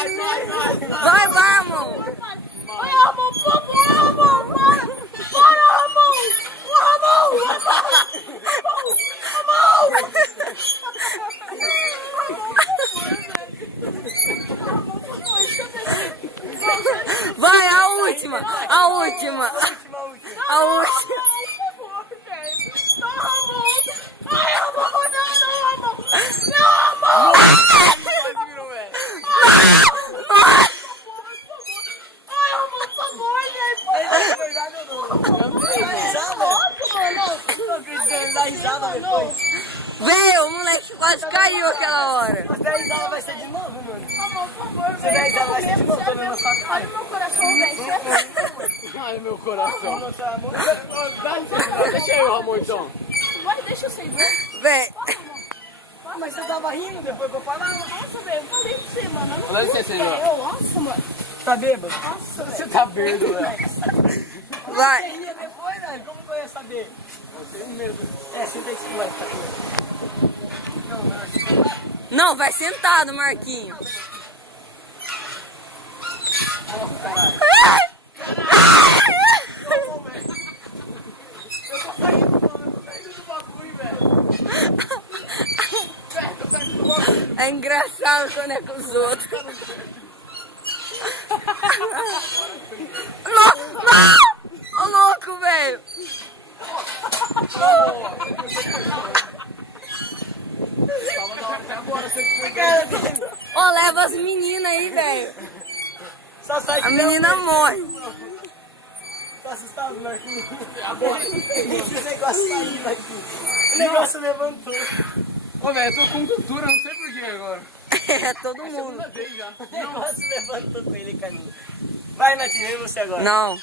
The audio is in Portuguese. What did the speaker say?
Vai, Ramon. Ai, Ramon, por favor, Ramon, para, Ramon. Ramon. Vai, a última. A última. A última. Não, Ramon. Ai, Ramon, não, Ramon. Não, Ramon. Ai, Ramon, por favor, velho. Velho, o moleque quase caiu aquela hora. Mas 10 aulas vai ser de novo, mano. Ramon, por favor, Se 10 aulas vai ser de novo, tô vendo na sua cara. olha o meu coração, velho. Ai, meu coração. Deixa eu, Ramon, então. Vai, deixa eu sair, velho. Velho. Mas você tava rindo depois que eu falava. Nossa, velho, eu falei pra você, mano. Eu não Olha vou, esse velho. senhor. Nossa, mano. Tá bêbado? Nossa, velho. Você tá verde, velho. Vai. Você ria depois, velho? Como que eu ia saber? Eu tenho medo. É, senta aí que você vai ficar aqui. Não, vai sentado, Marquinho. Eu tô saindo, mano. Eu tô saindo do bagulho, velho. Velho, eu tô saindo do bagulho. É engraçado quando é com os outros. Não, não! Ô louco, velho. Tava da hora até agora, você foi cara dele. Ô, leva as meninas aí, velho. Só sai A menina morre. Tá assustado, Marquinhos? Esse negócio saiu daqui. O negócio levantou. Ô, velho, eu tô com cultura, não sei porquê agora. É todo É a mundo. segunda vez já. O negócio levantou com ele, caminho. Vai, Natinha, e você agora? Não.